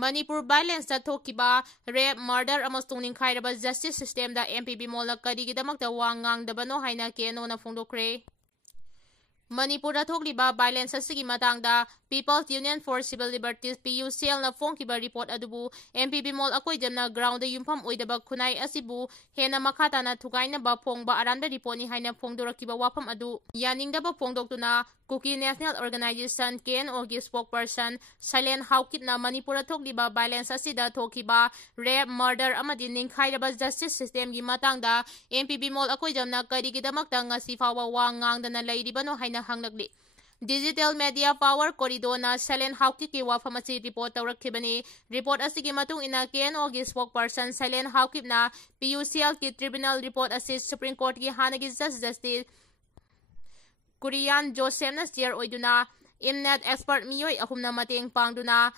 Manipur violence thokiba rape murder amastung ningkhairaba justice system da MP Bomol Karigidamakta wa ngangdabano haina keno na phongdokre. Manipur thokliba violence asigi matangda People's Union for Civil Liberties PUCL na phongkiba report adubu MP Bomol akoidamna ground yumpham oidaba khunai asibu hena makhata na thugaina ba phongba aranda report ni haina phongdorakiba wafam adu yaningdaba phongdoktuna Kuki National Organization KNO gi spokesperson Silent Haukip na Manipur thokliba violence asida thokiba rape murder amadi ningkhairaba justice system gi matangda MP Bomol akoidamna karigidamakta ngasi fawa wa ngangdana leiribano haina hanglakli. Digital Media Power Corridor na Silent Haukip ki wafam asi report tawrakhibani. Report asigi matung ina KNO gi spokesperson Silent Haukip na PUCL ki tribunal report asi Supreme Court ki hanagi Justice Korean Joseph na steer oiduna imnet expert miyoi ahumna mateng pangduna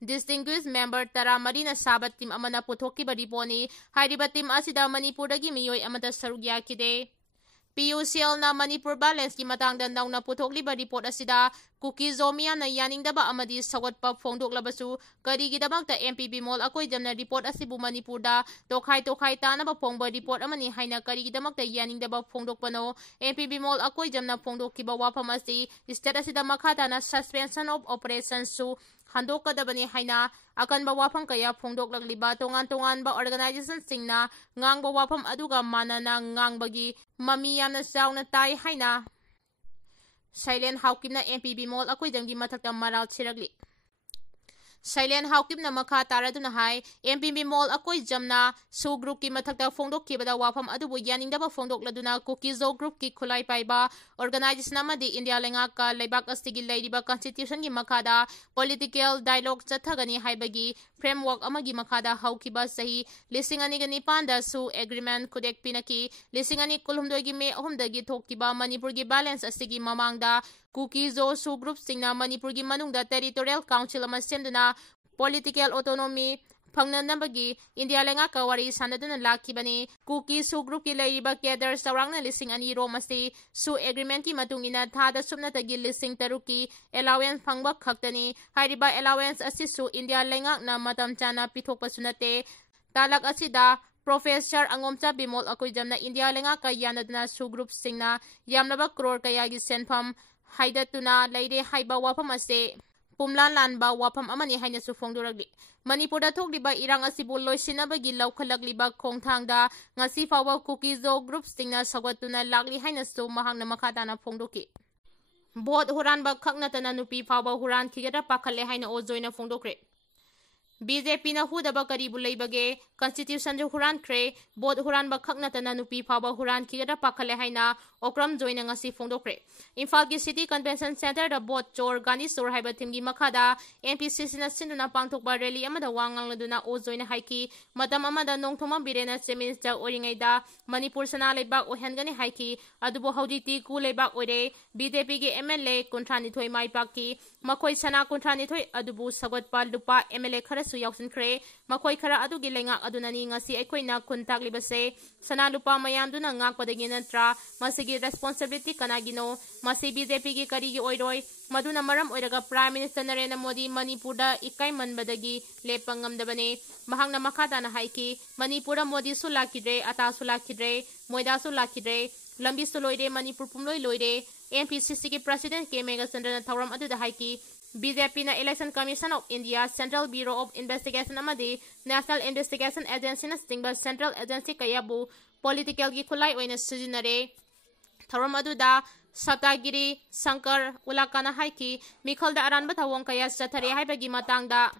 distinguished member tara marina sabat team amana puthokiba riponi hairiba team asida Manipurdagi miyoi amata saruk yakide. PUCL na Manipur balance ki matangda nauna puthokliba report asida Kuki Zomia na yaningdaba amadi sawatpa phongdoklabasu karigidabakta MP Bomol akoidamna report asibu Manipurda tokhai tanaba phongba report amani haina karigidamakta yaningdaba phongdokpano MP Bomol akoidamna phongdokkiba wafam asi state asida makhata na suspension of operations su handokadabani haina akanba wafam kaya phongdoklakliba tongan-tonganba organization singna ngangba wafam aduga manana ngangbagi mami yamna chauna tai haina Silent Haukip na MP Bomol akoidamgi mathakta Maral Sirkkhre. Silent Haukip na makha taraduna hai MP Bomol akoidamna su group ki mathakta phongdokkibada wafam adubu yaningdaba phongdokladuna Kuki Zo group ki khulai paiba organization amadi India lengaka leibak astigi leiriba constitution gi makhada political dialogue chathagani haibagi framework amagi makhada haukiba sahi lising ani gani panda su agreement kudek pinaki lising ani kulhumdoi gi me ahumdagi thokkiba Manipur gi balance asigi mamangda Kuki Zo su group singna Manipur gi manungda territorial council ama semduna political autonomy Pangnanabagi India lengaka wari sanaduna lakibani Kuki su group ki leiriba cadre sarangna lising ani romasi su agreement ki matungina thada subnatagi lising taruki allowance phangba khaktani hairiba allowance asisu India lengakna matam chana pithokpa sunate talak asida Professor Angomcha Bomol akoidamna India lengaka yanadna su group singna yamlaba crore kayagi senpham haidatuna leire haiba wafam ase Pumlan lanba wafam amani haina su phongdoragli. Manipurda thokliba irang asibu loisinabagi laukhalakliba khongthangda ngasi fawa Kuki Zo group singna sawatuna lakli haina su mahangna makhatana phongdoki. Bot huranba khaknatana nupi fawa huran khigada pakhale haina O.Joy na phongdokre. BJP na Hudanab Kari Leirige Constitution Hudan Kre Bot Hudan Bakaknatana Nupi Paba Hudan Kigada Pakale Haina Okram joining Ngasi Phongdokre. Imphal ki City Convention Center da Bot Chor Gani Sur Haiba Timgi Makada NPCC na Sinduna Pangthokba Rally amada wangang laduna O.Joy na haiki madam amada nongthoma birena Chief Minister oringaida Manipur sana leibak ohengani haiki adubo hauditi ku leibak ore BJP gi MLA Kuntrani Thoi Mai Pakki makhoi sana Kuntrani Thoi adubu Sagatpa Lupa MLA khara su yausinkre makhoi khara adugi lenga adunani ngasi aikoina kuntaklibase sana lupa mayamduna ngakpadagi natra masigi responsibility kanagino masi BJP gi kari gi oiroi maduna maram oiraga Prime Minister Narendra Modi Manipurda ikai manbadagi lepangam mahangna makata na haiki Manipura Modi sulakidre ata sulakidre moida sulakidre lambi suloide Manipur pumloi loide NPCC ki President K Megasandra Thauram adu da haiki BJP na Election Commission of India Central Bureau of Investigation amadi National Investigation Agency na stingba Central Agency kayabu political gi khulai oina sijinare Thauram adu da Satagiri Sankar Ulakana haiki Mikhalda Aranba Thawong kaya chathare haibagi matangda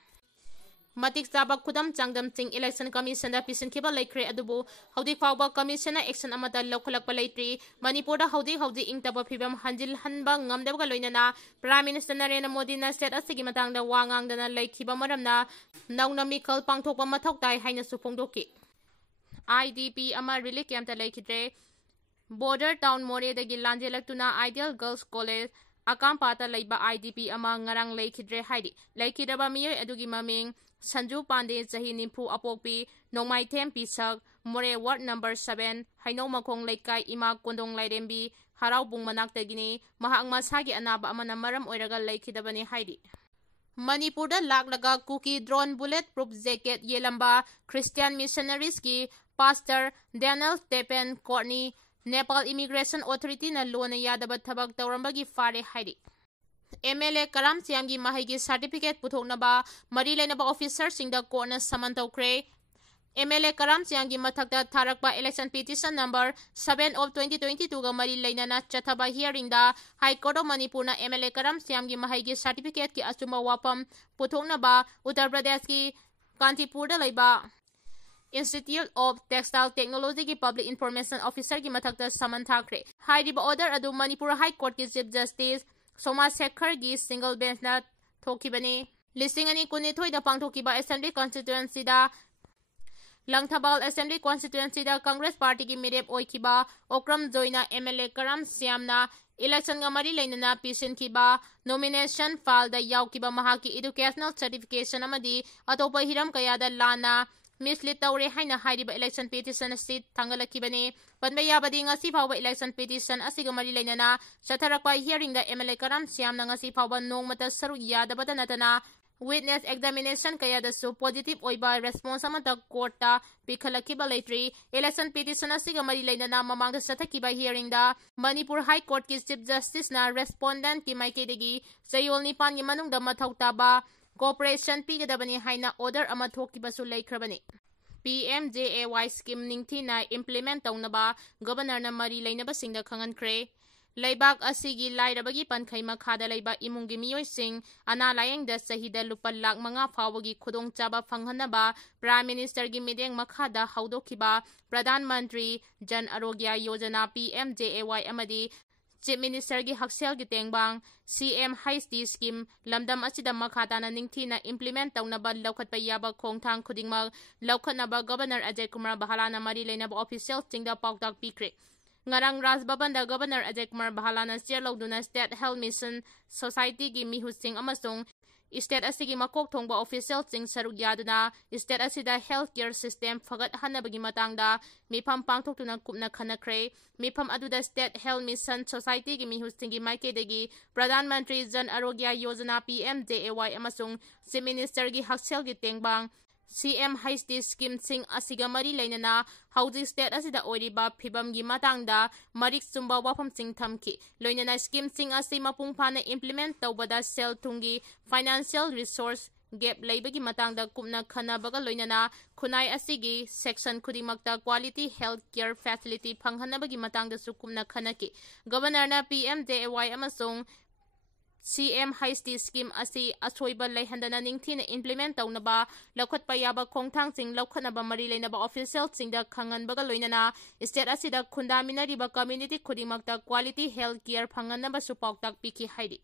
Matik Sabak Kudam Changdam Singh Election Commission da Pisin Kiba Laikre adubu Haudi Fawba Commission na action amata lokalakpa laitri Manipur da Haudi ingtaba phibam hanjil hanba ngamdabga loinana Prime Minister Narendra Modi na state asigi matangda wangangdana laikhiba maramna nauna Mikhal pangthokpa mathok tai haina su phongdoki IDP ama relic camp ta laikhidre Border Town More dagi lanjelaktuna Ideal Girls College Akampata laiba IDP ama ngarang laikhidre haidi laikhidaba miyoi adugi maming Sanju Pande Jahi Nimpu Apokpi Nongmai Them Pisak More Ward number 7 Haino Makong Laikai Ima Kondong Lairembi Harau Bung Manaktagini Mahang Masagi Anaba Amana Maram Oiraga Laikhidabani haidi Manipurda laklaga Kuki drone bulletproof jacket yelamba Christian missionaries ki Pastor Daniel Stephen Courtney Nepal Immigration Authority na lona yadaba thabak tawrambagi fare hairi. MLA Karam Siamgi Mahigi certificate puthoknaba mari lainaba officer singda court na saman tawkhre. MLA Karam Siamgi mathakta tharakpa election petition number 7 of 2022 ga mari lainana chathaba hearing da High Court of Manipur na MLA Karam Siamgi Mahigi certificate ki achuma wapam puthoknaba Uttar Pradesh ki Kantipur da laiba Institute of Textile Technology ki Public Information Officer ki mathakta saman thakre. Hairiba order adu Manipur High Court ki Chief Justice Maral Sirkkhre ki single bench na thokibani. Listing ani kunithoi da pangthokiba Assembly Constituency da Langthabal Assembly Constituency da Congress Party ki mirep oikiba Okram Joina MLA Karam Siamna election ga mari lainana pisin kiba nomination file da yaukiba mahaki educational certification amadi atopa hiram kaya da lana mislead tawre haina hairiba election petition asi thangalakibani panba yabadi ngasi phawba election petition asiga mari lainana satharakpa hearing da MLA Karam Siamna ngasi phawba nongmata saru yadabata natana witness examination kaya da su positive oiba response amata court ta pikhalakiba leitri election petition asiga mari lainana mamang da sathakiba hearing da Manipur High Court ki Chief Justice na respondent ki maikidegi sayol nipan gi manung da mathauta ba cooperation pigadabani haina order ama thokibasu leikrabani. PMJAY scheme ningthi na implement tawnaba governor na mari lainaba singda khangankre. Laibak asigi lairabagi pankhai makhada laiba imungi miyoi sing ana layeng da sahida lupa lakh manga phawagi khudong chaba phanghanaba Prime Minister gi mideng makhada haudokiba Pradhan Mantri Jan Arogya Yojana PMJAY amadi Chief Minister gi Haksel gi tengbang CM Haisdi scheme lamdam asida makhata na ningthi na implement tawnaba laukhatpa yaba khongthang khudingma laukhatnaba Governor Ajay Kumar Bahala na mari lainaba official singda pautak pikre. Ngarang Raj Bhavan da Governor Ajay Kumar Bahala na chair lawduna State Health Mission Society gi mihusing amasung state asigi makok thongba official sing saruk yaduna state asida healthcare system phagat hanabagi matangda mifam pangthoktuna kupna khanakre. Mifam aduda State Health Mission Society gi mihusing gi maikedegi Pradhan Mantri Jan Arogya Yojana PMJAY amasung Chief Minister gi Haksel gi tengbang CM Haisdi scheme sing asiga mari lainana housing state asida oiriba phibam gi matangda marik sumba wafam sing thamki loinana scheme sing asi mapung phana implement tawbada sel thungi financial resource gap laibagi matangda kumna khana baga loinana khunai asigi section khudimakta quality health care facility phanghanabagi matangda su kumna khanaki governor na PMJAY amasung CM Haisdi scheme asi asoiba leihandana ningthina implement tawnaba laukhatpa yaba khongthang sing laukhatnaba mari lainaba official singda khanganbaga loinana state asida khundaminariba community khudimakta quality health care phanganaba su pautak pikhi hairi.